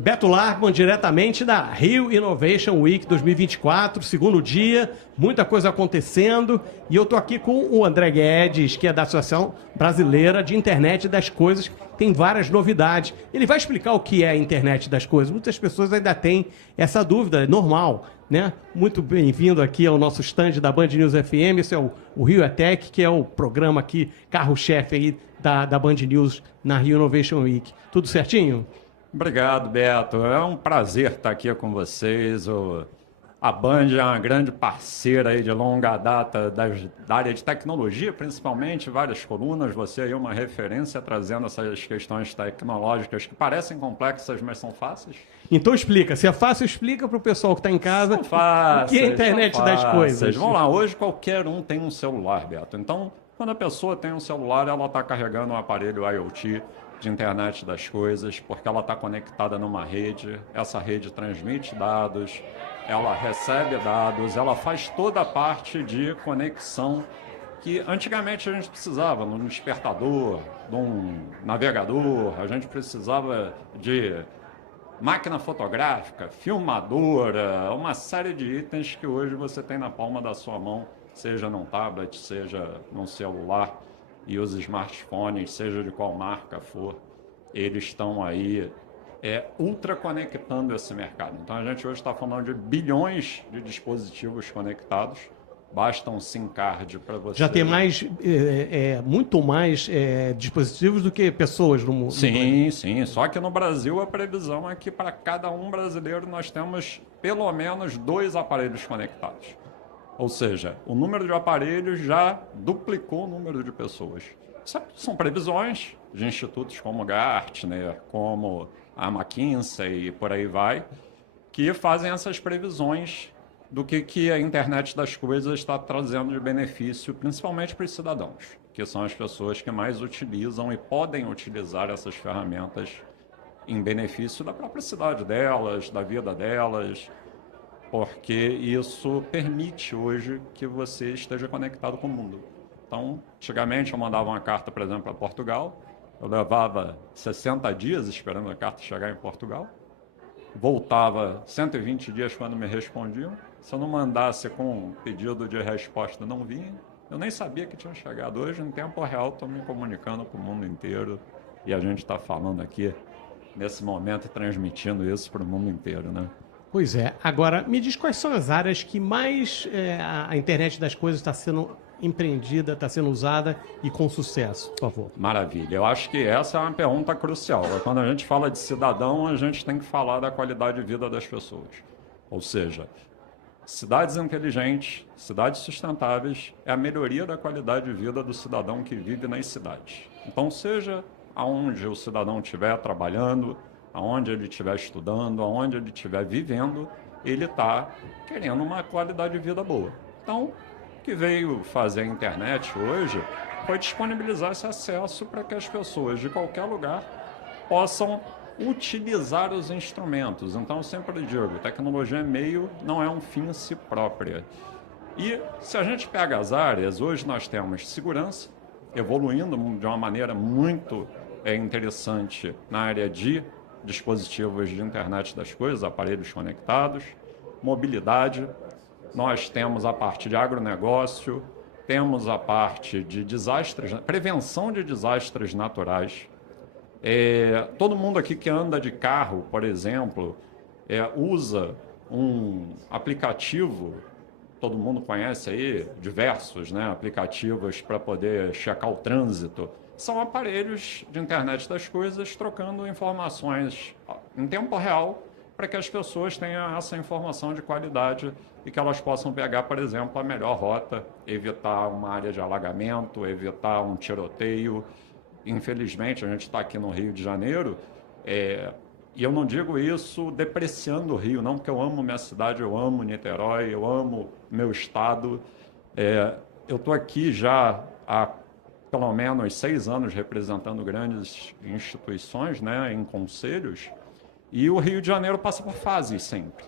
Beto Largman, diretamente da Rio Innovation Week 2024, segundo dia, muita coisa acontecendo. E eu estou aqui com o André Guedes, que é da Associação Brasileira de Internet das Coisas, tem várias novidades. Ele vai explicar o que é a Internet das Coisas. Muitas pessoas ainda têm essa dúvida, é normal, né? Muito bem-vindo aqui ao nosso stand da Band News FM. Esse é o Rio Tech, que é o programa aqui, carro-chefe aí da Band News na Rio Innovation Week. Tudo certinho? Obrigado, Beto. É um prazer estar aqui com vocês. A Band é uma grande parceira aí de longa data da área de tecnologia, principalmente, várias colunas. Você aí é uma referência trazendo essas questões tecnológicas que parecem complexas, mas são fáceis. Então explica. Se é fácil, explica para o pessoal que está em casa são fáceis, o que é a internet das coisas. Vamos lá, hoje qualquer um tem um celular, Beto. Então, quando a pessoa tem um celular, ela está carregando um aparelho IoT, de internet das coisas, porque ela está conectada numa rede, essa rede transmite dados, ela recebe dados, ela faz toda a parte de conexão que antigamente a gente precisava, num despertador, de um navegador, a gente precisava de máquina fotográfica, filmadora, uma série de itens que hoje você tem na palma da sua mão, seja num tablet, seja num celular. E os smartphones, seja de qual marca for, eles estão aí ultra conectando esse mercado. Então a gente hoje está falando de bilhões de dispositivos conectados. Basta um SIM card para você. Já tem muito mais dispositivos do que pessoas no mundo. Sim, sim. Só que no Brasil a previsão é que para cada um brasileiro nós temos pelo menos 2 aparelhos conectados. Ou seja, o número de aparelhos já duplicou o número de pessoas. São previsões de institutos como Gartner, como a McKinsey e por aí vai, que fazem essas previsões do que a internet das coisas está trazendo de benefício, principalmente para os cidadãos, que são as pessoas que mais utilizam e podem utilizar essas ferramentas em benefício da própria cidade delas, da vida delas, porque isso permite hoje que você esteja conectado com o mundo. Então, antigamente eu mandava uma carta, por exemplo, para Portugal, eu levava 60 dias esperando a carta chegar em Portugal, voltava 120 dias quando me respondiam, se eu não mandasse com um pedido de resposta não vinha, eu nem sabia que tinha chegado. Hoje, em tempo real, estou me comunicando com o mundo inteiro e a gente está falando aqui, nesse momento, e transmitindo isso para o mundo inteiro, né? Pois é. Agora, me diz quais são as áreas que mais a internet das coisas está sendo empreendida, está sendo usada e com sucesso, por favor. Maravilha. Eu acho que essa é uma pergunta crucial. Quando a gente fala de cidadão, a gente tem que falar da qualidade de vida das pessoas. Ou seja, cidades inteligentes, cidades sustentáveis, é a melhoria da qualidade de vida do cidadão que vive nas cidades. Então, seja aonde o cidadão estiver trabalhando, aonde ele estiver estudando, aonde ele estiver vivendo, ele está querendo uma qualidade de vida boa. Então, o que veio fazer a internet hoje foi disponibilizar esse acesso para que as pessoas de qualquer lugar possam utilizar os instrumentos. Então, eu sempre digo, tecnologia é meio, não é um fim em si própria. E se a gente pega as áreas, hoje nós temos segurança, evoluindo de uma maneira muito interessante na área de dispositivos de internet das coisas, aparelhos conectados, mobilidade, nós temos a parte de agronegócio, temos a parte de desastres, prevenção de desastres naturais. Todo mundo aqui que anda de carro, por exemplo, usa um aplicativo, todo mundo conhece aí, diversos, né, aplicativos para poder checar o trânsito. São aparelhos de internet das coisas trocando informações em tempo real para que as pessoas tenham essa informação de qualidade e que elas possam pegar, por exemplo, a melhor rota, evitar uma área de alagamento, evitar um tiroteio. Infelizmente, a gente está aqui no Rio de Janeiro e eu não digo isso depreciando o Rio, não, porque eu amo minha cidade, eu amo Niterói, eu amo meu estado. Eu estou aqui já há pelo menos 6 anos representando grandes instituições, né, em conselhos, e o Rio de Janeiro passa por fases sempre.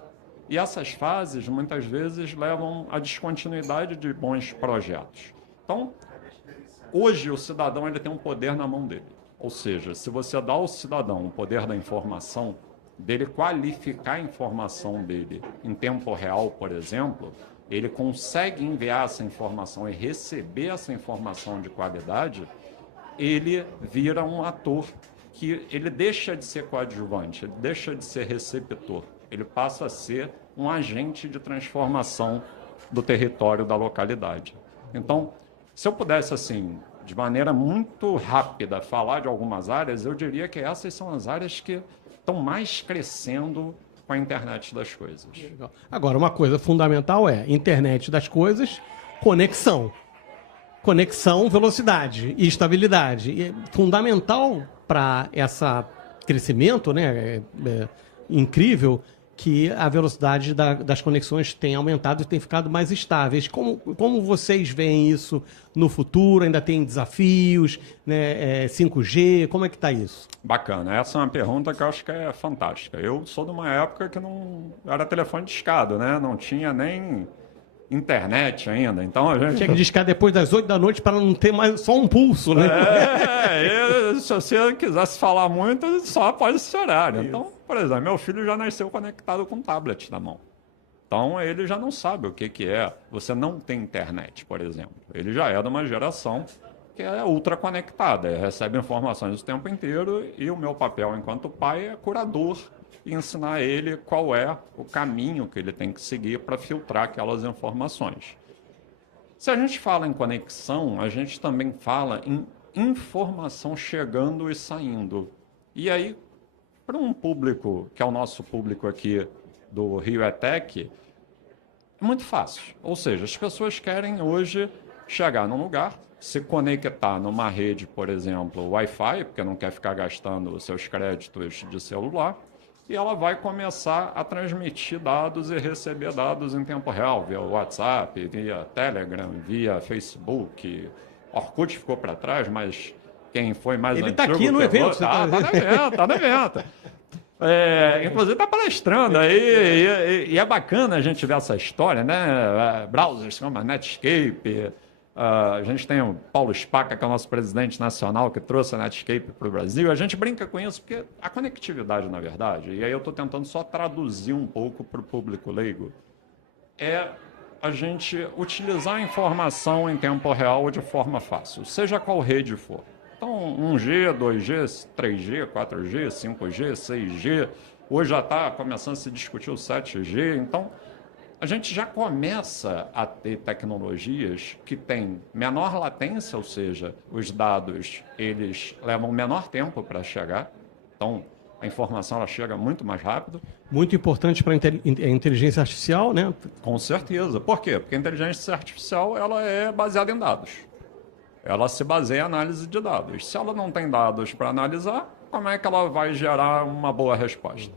E essas fases, muitas vezes, levam à descontinuidade de bons projetos. Então, hoje o cidadão ele tem um poder na mão dele. Ou seja, se você dá ao cidadão o poder da informação, dele qualificar a informação dele em tempo real, por exemplo, ele consegue enviar essa informação e receber essa informação de qualidade, ele vira um ator que ele deixa de ser coadjuvante, ele deixa de ser receptor, ele passa a ser um agente de transformação do território da localidade. Então, se eu pudesse, assim, de maneira muito rápida, falar de algumas áreas, eu diria que essas são as áreas que estão mais crescendo com a internet das coisas. Agora, uma coisa fundamental é internet das coisas, conexão. Conexão, velocidade e estabilidade. E é fundamental para esse crescimento, né, incrível, que a velocidade das conexões tem aumentado e tem ficado mais estáveis. Como vocês veem isso no futuro? Ainda tem desafios, né, 5G? Como é que está isso? Bacana. Essa é uma pergunta que eu acho que é fantástica. Eu sou de uma época que não era telefone discado, né? Não tinha nem internet ainda, então a gente... Tinha que discar depois das 8 da noite para não ter mais só um pulso, né? Se você quisesse falar muito, só pode esse horário. Então, por exemplo, meu filho já nasceu conectado com um tablet na mão. Então, ele já não sabe o que é você não tem internet, por exemplo. Ele já é de uma geração que é ultra conectada, recebe informações o tempo inteiro e o meu papel enquanto pai é curador e ensinar ele qual é o caminho que ele tem que seguir para filtrar aquelas informações. Se a gente fala em conexão, a gente também fala em informação chegando e saindo. E aí, para um público, que é o nosso público aqui do Rio ETEC, é muito fácil. Ou seja, as pessoas querem hoje chegar num lugar, se conectar numa rede, por exemplo, Wi-Fi, porque não quer ficar gastando os seus créditos de celular, e ela vai começar a transmitir dados e receber dados em tempo real, via WhatsApp, via Telegram, via Facebook. Orkut ficou para trás, mas quem foi mais antigo... Ele está aqui no evento. Tá no evento. Inclusive está palestrando aí, e é bacana a gente ver essa história, né? Browsers como a Netscape, a gente tem o Paulo Spaca, que é o nosso presidente nacional, que trouxe a Netscape para o Brasil. A gente brinca com isso porque a conectividade, na verdade, e aí eu estou tentando só traduzir um pouco para o público leigo, é a gente utilizar a informação em tempo real de forma fácil, seja qual rede for. Então, 1G, 2G, 3G, 4G, 5G, 6G, hoje já está começando a se discutir o 7G, então a gente já começa a ter tecnologias que têm menor latência, ou seja, os dados eles levam menor tempo para chegar, então a informação ela chega muito mais rápido. Muito importante para a inteligência artificial, né? Com certeza. Por quê? Porque a inteligência artificial ela é baseada em dados. Ela se baseia em análise de dados. Se ela não tem dados para analisar, como é que ela vai gerar uma boa resposta?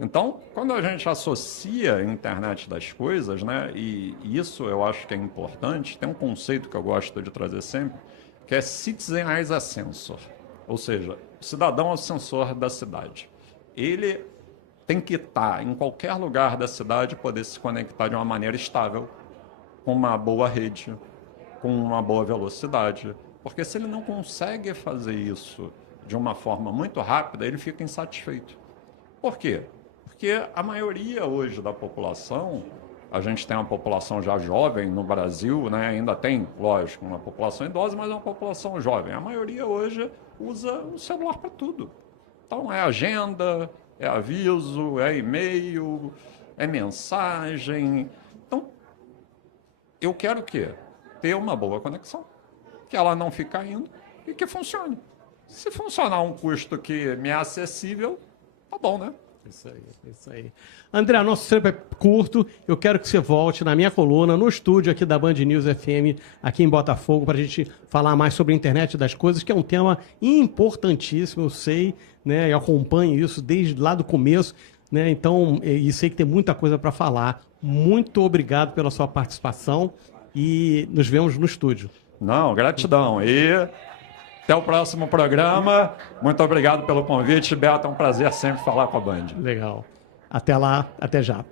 Então, quando a gente associa a internet das coisas, né, e isso eu acho que é importante, tem um conceito que eu gosto de trazer sempre, que é Citizen as a Sensor. Ou seja, o cidadão é o sensor da cidade. Ele tem que estar em qualquer lugar da cidade e poder se conectar de uma maneira estável, com uma boa rede, com uma boa velocidade. Porque se ele não consegue fazer isso de uma forma muito rápida, ele fica insatisfeito. Por quê? Porque a maioria hoje da população, a gente tem uma população já jovem no Brasil, né? Ainda tem, lógico, uma população idosa, mas é uma população jovem. A maioria hoje usa o celular para tudo. Então é agenda, é aviso, é e-mail, é mensagem. Então, eu quero o quê? Ter uma boa conexão, que ela não fique caindo e que funcione. Se funcionar um custo que me é acessível, tá bom, né? Isso aí. André, nosso tempo é curto. Eu quero que você volte na minha coluna, no estúdio aqui da Band News FM, aqui em Botafogo, para a gente falar mais sobre a internet das coisas, que é um tema importantíssimo, eu sei, né? Eu acompanho isso desde lá do começo, né? Então, e sei que tem muita coisa para falar. Muito obrigado pela sua participação e nos vemos no estúdio. Não, gratidão. E até o próximo programa. Muito obrigado pelo convite, Beto. É um prazer sempre falar com a Band. Legal. Até lá, até já.